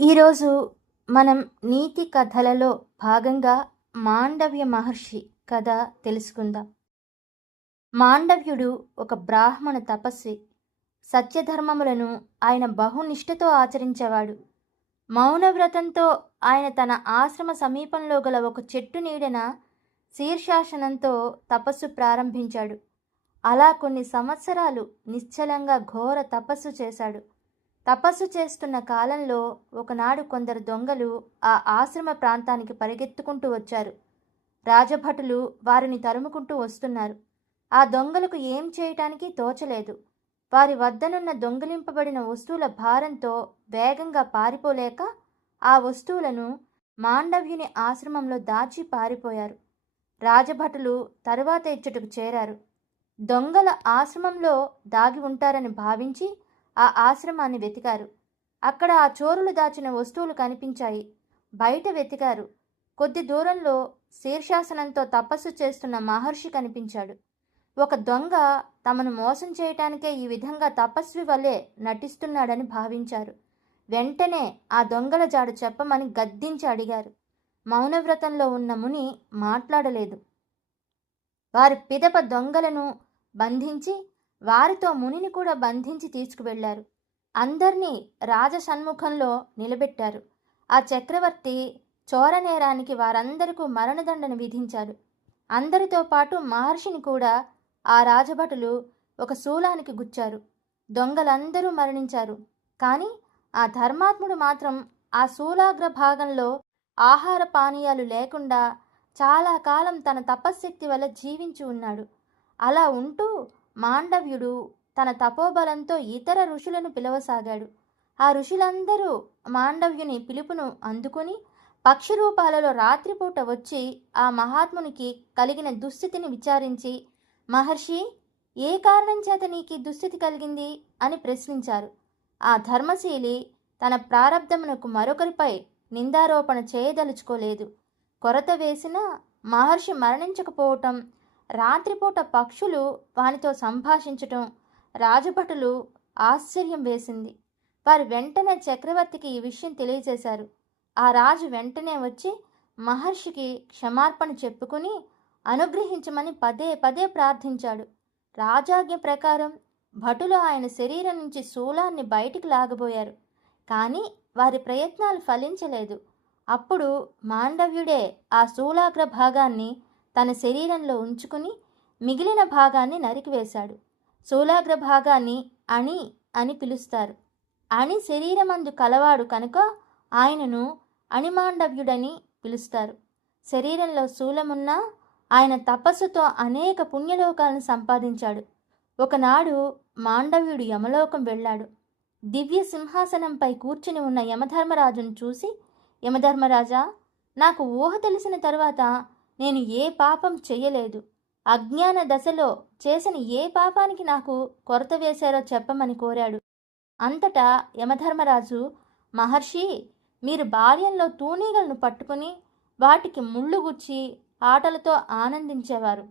ఈరోజు మనం నీతి కథలలో భాగంగా మాండవ్య మహర్షి కథ తెలుసుకుందాం. మాండవ్యుడు ఒక బ్రాహ్మణ తపస్వి. సత్యధర్మములను ఆయన బహునిష్టతో ఆచరించేవాడు. మౌనవ్రతంతో ఆయన తన ఆశ్రమ సమీపంలో గల ఒక చెట్టు నీడన శీర్షాసనంతో తపస్సు ప్రారంభించాడు. అలా కొన్ని సంవత్సరాలు నిశ్చలంగా ఘోర తపస్సు చేశాడు. తపస్సు చేస్తున్న కాలంలో ఒకనాడు కొందరు దొంగలు ఆ ఆశ్రమ ప్రాంతానికి పరిగెత్తుకుంటూ వచ్చారు. రాజభటులు వారిని తరుముకుంటూ వస్తున్నారు. ఆ దొంగలకు ఏం చేయటానికి తోచలేదు. వారి వద్దనున్న దొంగిలింపబడిన వస్తువుల భారంతో వేగంగా పారిపోలేక ఆ వస్తువులను మాండవ్యుని ఆశ్రమంలో దాచి పారిపోయారు. రాజభటులు తరువాత ఇచ్చటకు చేరారు. దొంగల ఆశ్రమంలో దాగి ఉంటారని భావించి ఆ ఆశ్రమాన్ని వెతికారు. అక్కడ ఆ చోరులు దాచిన వస్తువులు కనిపించాయి. బయట వెతికారు. కొద్ది దూరంలో శీర్షాసనంతో తపస్సు చేస్తున్న మహర్షి కనిపించాడు. ఒక దొంగ తమను మోసం చేయటానికే ఈ విధంగా తపస్వి వలె నటిస్తున్నాడని భావించారు. వెంటనే ఆ దొంగల జాడు చెప్పమని గద్దించి అడిగారు. మౌనవ్రతంలో ఉన్న ముని మాట్లాడలేదు. వారి పిదప దొంగలను బంధించి వారితో మునిని కూడా బంధించి తీసుకువెళ్ళారు అందర్నీ రాజసన్ముఖంలో నిలబెట్టారు. ఆ చక్రవర్తి చోరనేరానికి వారందరికీ మరణదండను విధించారు అందరితో పాటు మహర్షిని కూడా ఆ రాజభటులు ఒక శూలానికి గుచ్చారు. దొంగలందరూ మరణించారు. కానీ ఆ ధర్మాత్ముడు మాత్రం ఆ శూలాగ్ర భాగంలో ఆహార పానీయాలు లేకుండా చాలా కాలం తన తపశ్శక్తి వల్ల జీవించి ఉన్నాడు. అలా ఉంటూ మాండవ్యుడు తన తపోబలంతో ఇతర ఋషులను పిలవసాగాడు. ఆ ఋషులందరూ మాండవ్యుని పిలుపును అందుకుని పక్షి రూపాలలో రాత్రిపూట వచ్చి ఆ మహాత్మునికి కలిగిన దుస్థితిని విచారించి మహర్షి ఏ కారణం చేత నీకు దుస్థితి కలిగింది? అని ప్రశ్నించారు. ఆ ధర్మశీలి తన ప్రారంధమునకు మరొకరిపై నిందారోపణ చేయదలుచుకోలేదు. కొరత వేసిన మహర్షి మరణించకపోవటం రాత్రిపూట పక్షులు వానితో సంభాషించటం రాజభటులు ఆశ్చర్యం వేసింది. వారు వెంటనే చక్రవర్తికి ఈ విషయం తెలియజేశారు. ఆ రాజు వెంటనే వచ్చి మహర్షికి క్షమార్పణ చెప్పుకుని అనుగ్రహించమని పదే పదే ప్రార్థించాడు. రాజాజ్ఞ ప్రకారం భటులు ఆయన శరీరం నుంచి శూలాన్ని బయటికి లాగబోయారు. కానీ వారి ప్రయత్నాలు ఫలించలేదు. అప్పుడు మాండవ్యుడే ఆ శూలాగ్ర భాగాన్ని తన శరీరంలో ఉంచుకుని మిగిలిన భాగాన్ని నరికివేశాడు. శూలాగ్ర భాగాన్ని అణి అని పిలుస్తారు. అణి శరీరమందు కలవాడు కనుక ఆయనను అణిమాండవ్యుడని పిలుస్తారు. శరీరంలో శూలమున్నా ఆయన తపస్సుతో అనేక పుణ్యలోకాలను సంపాదించాడు. ఒకనాడు మాండవ్యుడు యమలోకం వెళ్ళాడు. దివ్య సింహాసనంపై కూర్చుని ఉన్న యమధర్మరాజును చూసి యమధర్మరాజా నాకు ఊహ తెలిసిన తర్వాత నేను ఏ పాపం చెయ్యలేదు. అజ్ఞాన దశలో చేసిన ఏ పాపానికి నాకు కొరత వేశారో చెప్పమని కోరాడు. అంతటా యమధర్మరాజు మహర్షి మీరు బాల్యంలో తూనీగలను పట్టుకుని వాటికి ముళ్ళు గుచ్చి ఆటలతో ఆనందించేవారు.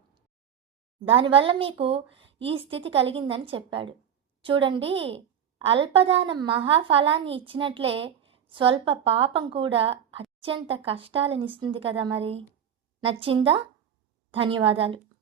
దానివల్ల మీకు ఈ స్థితి కలిగిందని చెప్పాడు. చూడండి అల్పదానం మహాఫలాన్ని ఇచ్చినట్లే స్వల్ప పాపం కూడా అత్యంత కష్టాలనిస్తుంది కదా మరి. నచ్చిందా? ధన్యవాదాలు.